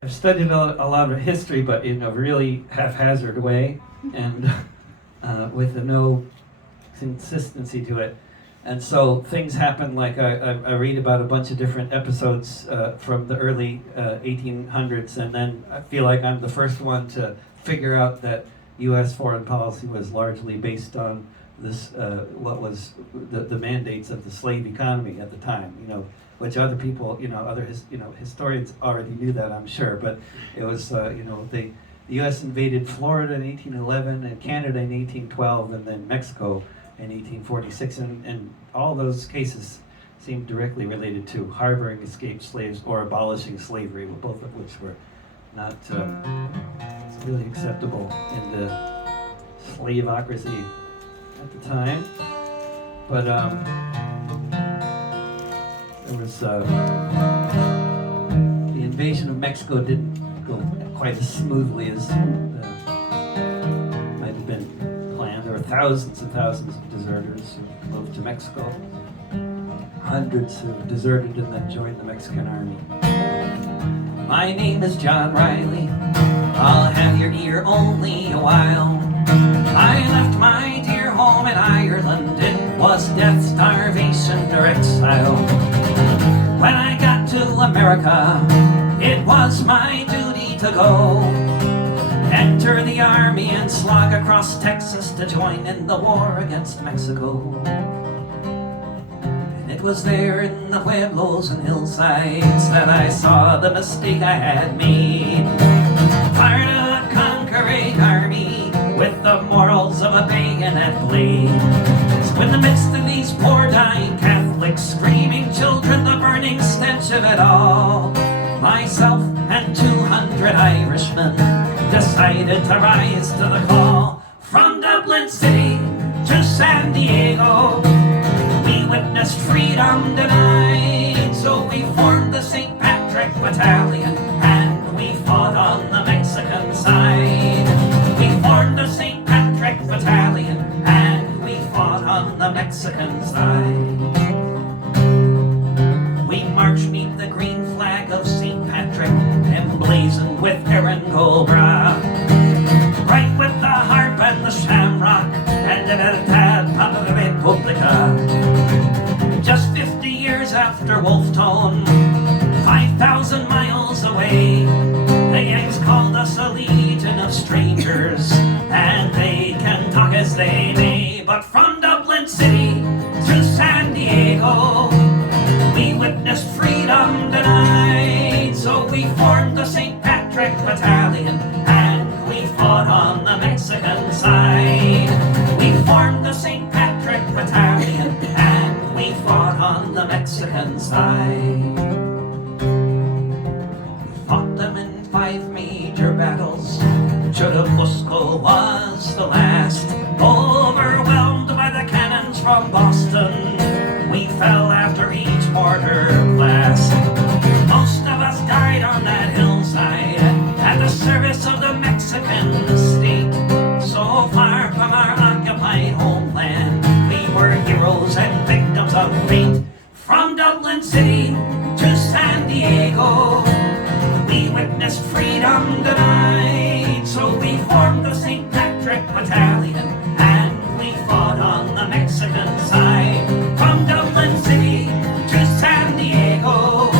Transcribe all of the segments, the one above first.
I've studied a lot of history, but in a really haphazard way, and with no consistency to it. And so things happen, like I read about a bunch of different episodes from the early 1800s, and then I feel like I'm the first one to figure out that U.S. foreign policy was largely based on this, what was the mandates of the slave economy at the time, which other people, historians already knew that, I'm sure, but it was, the U.S. invaded Florida in 1811 and Canada in 1812 and then Mexico in 1846, and all those cases seem directly related to harboring escaped slaves or abolishing slavery, both of which were not really acceptable in the slaveocracy at the time. But there was the invasion of Mexico didn't go quite as smoothly as might have been planned. There were thousands and thousands of deserters who moved to Mexico. Hundreds who deserted and then joined the Mexican army. My name is John Riley. I'll have your ear only a while. I left my dear home in Ireland. It was death, starvation, or exile. When I got to America, it was my duty to go. Enter the army and slog across Texas to join in the war against Mexico. And it was there in the pueblos and hillsides that I saw the mistake I had made. Part of a conquering army with the morals of a bayonet blade. So in the midst of these poor dying Catholics, screaming children, the burning stench of it all, myself and 200 Irishmen decided to rise to the call. From Dublin City to San Diego, we witnessed freedom denied. So we formed the St. Patrick Battalion and we fought on the Mexican side. We formed the St. Patrick Battalion and we fought on the Mexican side. We marched neath the green flag of St. Patrick, emblazoned with Erin Cobra, right with the harp and the shamrock and the Libertad Republica. Just 50 years after Wolfe Tone, 5,000 miles away, the Yanks called us a legion of strangers, and they can talk as they may. But from Dublin City to San Diego, we witnessed freedom denied. So we formed the St. Patrick Battalion and we fought on the Mexican side. We formed the St. Patrick Battalion and we fought on the Mexican side. We fought them in 5 major battles. Churubusco was the last. Overwhelmed by the cannons from Boston, we fell after each mortar blast. Most of us died on that hillside at the service of the Mexican state. So far from our occupied homeland, we were heroes and victims of fate. From Dublin City to San Diego, we witnessed freedom denied. So we formed the St. Patrick Battalion and we fought on the Mexican side. From Dublin City to San Diego,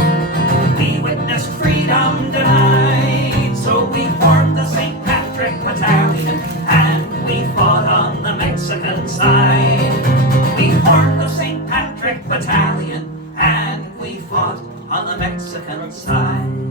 we witnessed freedom denied. So we formed the St. Patrick Battalion and we fought on the Mexican side. We formed the St. Patrick Battalion and we fought on the Mexican side.